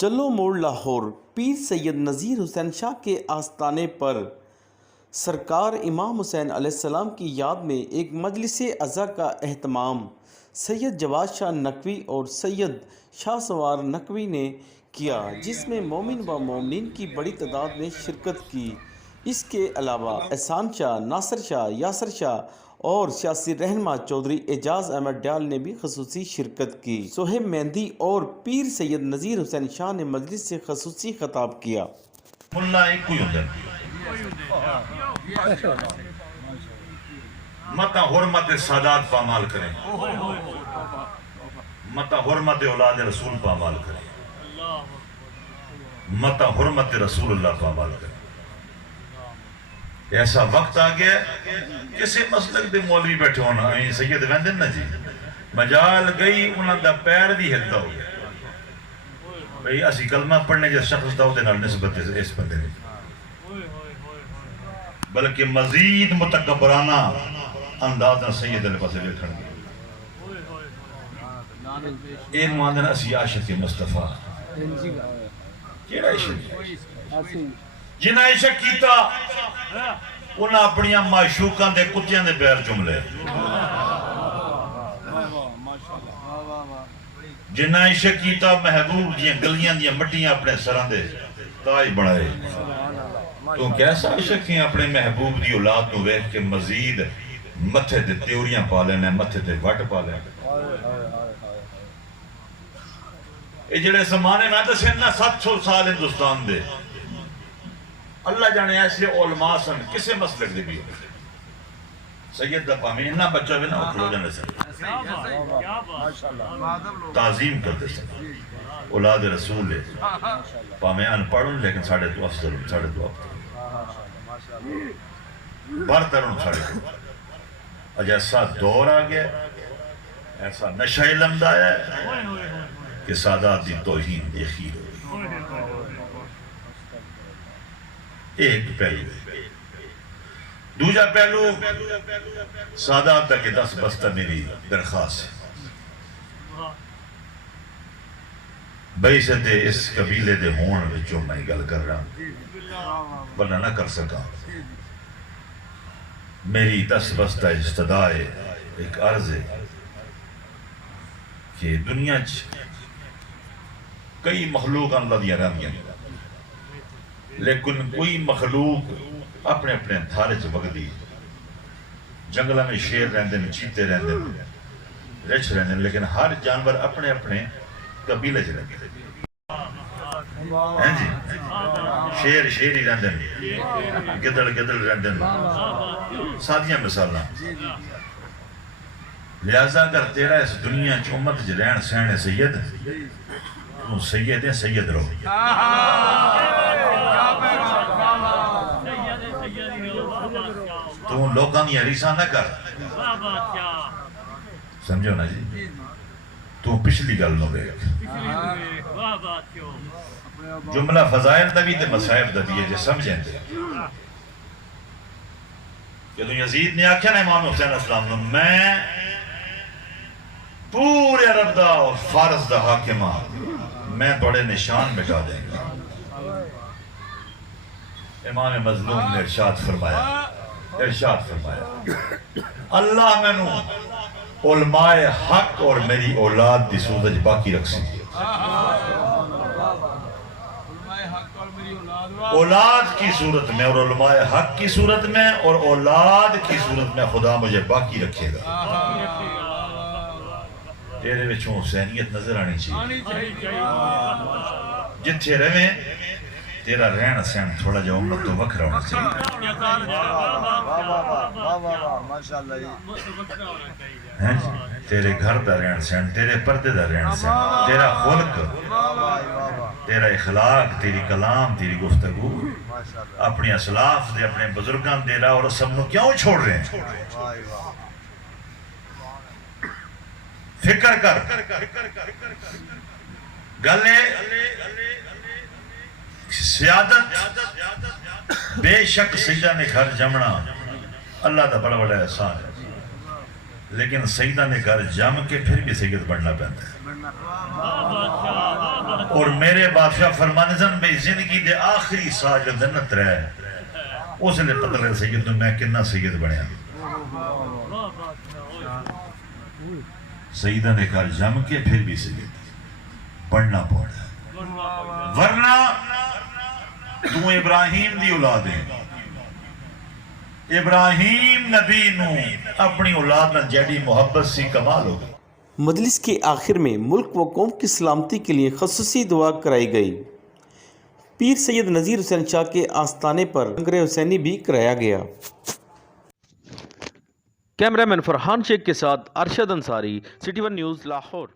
جلو موڑ لاہور پیر سید نذیر حسین شاہ کے آستانے پر سرکار امام حسین علیہ السلام کی یاد میں ایک مجلس عزا کا اہتمام سید جواد شاہ نقوی اور سید شاہ سوار نقوی نے کیا، جس میں مومن و مومنین کی بڑی تعداد نے شرکت کی۔ اس کے علاوہ احسان شاہ، ناصر شاہ، یاسر شاہ اور سیاسی رہنما چودھری اعجاز احمد ڈیال نے بھی خصوصی شرکت کی۔ صہیب مہندی اور پیر سید نذیر حسین شاہ نے مجلس سے خصوصی خطاب کیا۔ ملا ایک کوئی ہوتا متا حرمت سادات پامال کریں، متا حرمت اولاد رسول پامال کریں، متا حرمت رسول اللہ پامال کریں۔ ایسا وقت آ گیا کسی مسلک دے مولوی بیٹھے ہونا سید ویندن نا جی مجال گئی انہاں دا پیر بھی ہلتا ہو گیا بھئی اسی کلمہ پڑھنے جس شخص دا ہوتے نال نسبت اس بندے نے، بلکہ مزید متکبرانہ انداز نہ سید علیہ پاسے بیٹھن گے۔ این ماندن اسی عاشق مصطفیٰ کیڑا عشق جنہاں عشق کیتا انہاں اپنیاں معشوقاں دے کتیاں دے پیر جملے، جنہاں عشق کیتا محبوب دیاں گلیاں دیاں مٹیاں اپنے سراں دے تاج بڑھائے۔ تو کیسا عشق ہیں اپنے محبوب دی اولاد نو ویکھ کے مزید متھے دے تیوریاں پا لینے، متھے دے وٹ پا لینے۔ اے جڑے زمانے میں تو سننا 700 سال ہندوستان دے اللہ جانے ایسے علماء سن کسے مسلک دے بھی ہو سید دا پامی انہا بچہ بھی نہ اکھلو جانے سن تعظیم کرتے سن اولاد رسول ہے پامی ان پڑھن لیکن ساڑھے تو افضل ساڑھے تو افضل برتر ان ساڑھے تو آج ایسا دور آ گیا ایسا نشہ علم دایا ہے کہ سادات دی توہین دیکھی ہوئی۔ ایک پہلو دوجہ پہلو سادات تک دس بستہ میری درخواست ہے بھئی سے دے اس قبیلے دے ہون وچوں میں گل کر رہا ہوں ورنہ نہ کر سکا۔ میری دس بستہ استدائے ایک عرض ہے کہ دنیا کئی مخلوق اللہ دیا رہنگیاں لیکن کوئی مخلوق اپنے اپنے دھارے سے بگدی جنگلہ میں شیر رہندے ہیں، چیتے رہندے ہیں، رچ رہندے ہیں، لیکن ہر جانور اپنے اپنے قبیلے سے رہندے ہیں جی شیر ہی رہندے ہیں، گدڑ رہندے ہیں، سادیاں مثالاں۔ لہذا اگر تیرا اس دنیا چ امت جی رہن سہنے سید تو سید ہیں سید رہو۔ تو ان لوگاں دی حریصہ نہ کر سمجھو نا جی تو پچھلی گل نو دیکھ جملہ فضائل دا بھی تے مصائب دا بھی ہے جو سمجھیں دے کہ تو یزید نے آکھیا نا امام حسین علیہ السلام نے میں پورے عرب دا اور فارس دا حاکمہ میں بڑے نشان مٹا دیں گا۔ امام مظلوم نے ارشاد فرمایا اللہ میں نو علماء حق اور میری اولاد دی سودج باقی رکھ سی اولاد کی صورت میں اور علماء حق کی صورت میں اور اولاد کی صورت میں خدا مجھے باقی رکھے گا۔ تیرے وچوں حسینیت نظر آنی چاہیے جتھے رہے تیرا رہن سہن تھوڑا جو امت تو وکھرا ہونا چاہیے، تیرے گھر دا رہن سہن، تیرے پردے دا رہن سہن، تیرا خلق، تیرا اخلاق، تیری کلام، تیری گفتگو اپنی اسلاف دے اپنے بزرگان دے رہا اور سب نو کیوں چھوڑ رہے ہیں؟ فکر کر گلے سیادت بے شک سیدہ نے گھر جمنا اللہ دا بڑا بڑا احسان ہے لیکن سیدہ نے گھر جم کے پھر بھی سید بننا پہنتا ہے. اور میرے بادشاہ فرمانے سن بے زندگی دے آخری سال جو جنت رہے اس نے پتہ لگا سید تو میں کنا سید بنیا. سیدہ نے گھر جم کے پھر بھی سید بننا پڑا. ورنہ تو ابراہیم دی اولاد ہے. ابراہیم نبی نو اپنی اولاد نہ جیڑی محبت سی کمال ہو گئی. مجلس کے آخر میں ملک و قوم کی سلامتی کے لیے خصوصی دعا کرائی گئی. پیر سید نذیر حسین شاہ کے آستانے پر لنگر حسینی بھی کرایا گیا. کیمرہ مین فرحان شیخ کے ساتھ Arshad Ansari, city one news, Lahore.